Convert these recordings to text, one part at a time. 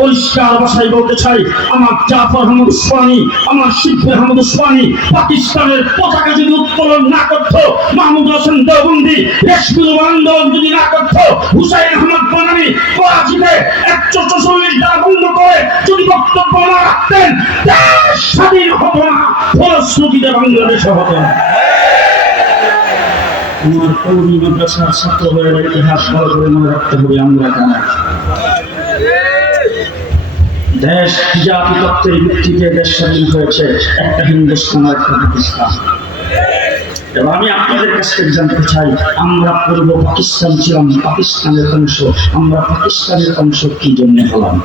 পরিষ্কার ভাষায় বলতে চাই, আমার জাফর আহমদ উসমানী, আমার শিবলি আহমদ উসমানী পাকিস্তানের পতাকা যদি উত্তোলন না করত, মাহমুদ হোসেন দেওবন্দি রেশমিল আন্দোলন যদি না করত, হুসাইন আহমদ বানানি করাচিতে 144 দ্বারা বন্ধ করে যদি বক্তব্য না রাখতেন, দেশ স্বাধীন হতো না, ফলশ্রুতিতে বাংলাদেশ হতো না। আমার কৌমি মাদ্রাসার ছাত্র হয়ে ইতিহাস ভালো করে মনে রাখতে হবে, আমরা কারা। দেশ জাতি তত্ত্বের ভিত্তিতে দেশ স্বাধীন হয়েছে, একটা হিন্দুস্তান আর একটা পাকিস্তান। এবার আমি আপনাদের কাছ থেকে জানতে চাই, আমরা পূর্ব পাকিস্তান ছিলাম, পাকিস্তানের অংশ, আমরা পাকিস্তানের অংশ কি জন্য হলাম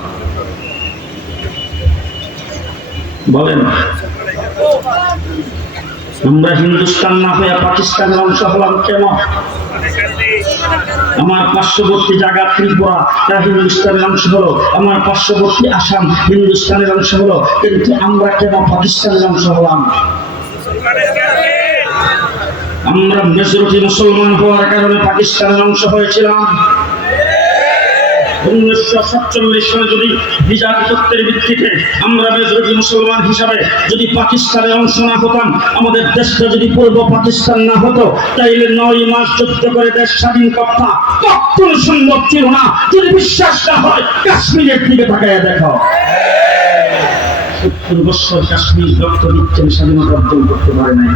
বলেন? আমরা হিন্দুস্তান না হয়ে পাকিস্তানের অংশ হলাম কেন? আমার পার্শ্ববর্তী জায়গা ত্রিপুরা তা হিন্দুস্তানের অংশ হলো, আমার পার্শ্ববর্তী আসাম হিন্দুস্তানের অংশ হলো, কিন্তু আমরা কেন পাকিস্তানের অংশ হলাম? আমরা মেজরিটি মুসলমান হওয়ার কারণে পাকিস্তানের অংশ হয়েছিলাম। 1947 সালে যদি বিজাতি তত্ত্বের ভিত্তিতে আমরা মেজরিটি মুসলমান হিসাবে যদি পাকিস্তানের অংশ না হতাম, আমাদের দেশটা যদি পূর্ব পাকিস্তান না হতো, তাইলে 9 মাস যুদ্ধ করে দেশ স্বাধীন করতে কখনো সম্ভব ছিল না। যদি বিশ্বাস না হয় কাশ্মীরের দিকে তাকায় দেখো, 70 বছর কাশ্মীর রক্ত দিচ্ছেন, স্বাধীনতা অর্জন করতে পারে নাই।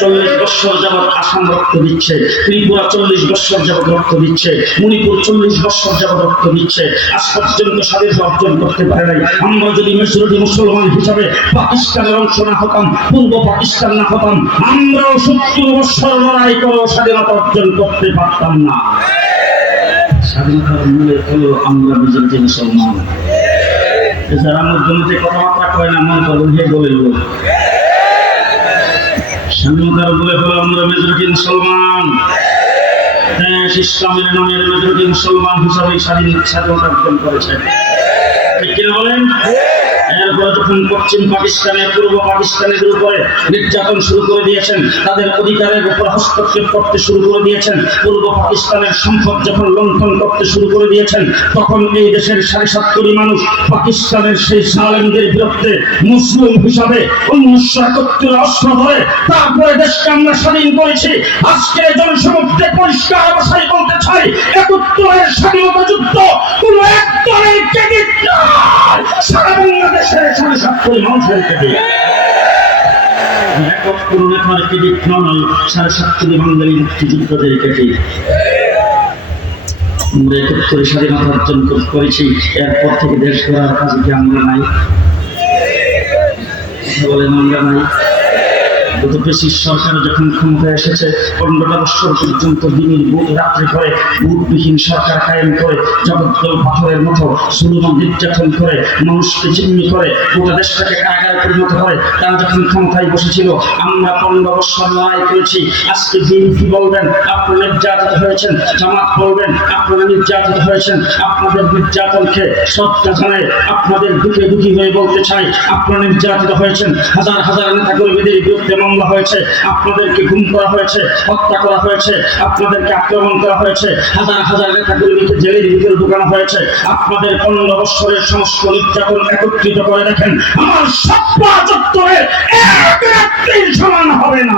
40 বছর যাবৎ আসাম রক্ত দিচ্ছে, ত্রিপুরা 40 বছর যাবৎ রক্ত দিচ্ছে, মণিপুর 40 বছর যাবৎ রক্ত দিচ্ছে, আজ পর্যন্ত স্বাধীনতা অর্জন করতে পারে নাই। আমরা যদি মেজরিটি মুসলমান হিসাবে পাকিস্তানের অংশ না হতাম, পূর্ব পাকিস্তান না হতাম, আমরাও 70 বছর লড়াই করেও স্বাধীনতা অর্জন করতে পারতাম না। স্বাধীনতার মূলে হলো আমরা মেজরিটি মুসলমান। যারা মধ্যে কথাবার্তা কয় না, মন করুন হে বলে স্বাধীনতার বলে হলো আমরা মেজরিটি মুসলমান। দেশ ইসলামের নামের মেজরিটি মুসলমান হিসাবে স্বাধীনতা অর্জন করেছে, ঠিক কিনা বলেন? এরপরে যখন পশ্চিম পাকিস্তানের পূর্ব পাকিস্তানের উপরে নির্যাতন শুরু করে দিয়েছেন, তাদের অধিকারের উপর হস্তক্ষেপ করতে শুরু করে দিয়েছেন, পূর্ব পাকিস্তানের সম্পদ যখন লুণ্ঠন করতে শুরু করে দিয়েছেন, তখন এই দেশের 7.5 কোটি মানুষ পাকিস্তানের সেই জালেমদের বিরুদ্ধে মুসলিম হিসাবে 1971 অস্ত্র ধরে তারপরে দেশকে আমরা স্বাধীন করেছি। আজকে জনসমুদ্রে পরিষ্কার ভাষায় বলতে চাই, 71-এর স্বাধীনতা যুদ্ধ কোন এক দলের ক্রেডিট নয়, সারা বাংলাদেশের 7.5 কোটি মানুষের ক্রেডিট। একক কোন নেতার ক্রেডিট নয়, 7.5 কোটি বাঙালি মুক্তিযুদ্ধদের ক্রেডিট। আমরা 71-এ স্বাধীনতা অর্জন করেছি, এরপর থেকে দেশ গড়ার কাজে কি আমরা নাই? বলেন আমরা নাই? গত ব্রিটিশ সরকার যখন ক্ষমতায় এসেছে, 15টা বছর পর্যন্ত দিনের বুধ রাত্রি করে বুধবিহীন সরকার কায়েম করে জগদ্দল পাথরের মতো জুলুম নির্যাতন করে মানুষকে জিম্মি করে গোটা দেশটাকে কারাগারে পরিণত করে তারা যখন ক্ষমতায় বসেছিল, আমরা 15 বছর লড়াই করেছি। আজকে বিএনপি বলবেন আপনারা নির্যাতিত হয়েছেন, জামাত বলবেন আপনারা নির্যাতিত হয়েছেন, আপনাদের নির্যাতনকে শ্রদ্ধা জানায় আপনাদের বুকে বুকি হয়ে বলতে চাই, আপনারা নির্যাতিত হয়েছেন। হাজার হাজার নেতা কর্মীদের বিরুদ্ধে মামলা হয়েছে, আপনাদেরকে গুম করা হয়েছে, হত্যা করা হয়েছে, আপনাদেরকে আক্রমণ করা হয়েছে, হাজার হাজার নেতা কর্মীকে জেলের ভিতরে ঢুকানো হয়েছে। আপনাদের 15 বছরের সমস্ত নির্যাতন একত্রিত করে দেখেন, আমার সব চত্বরে এক রাত্রির সমান হবে না।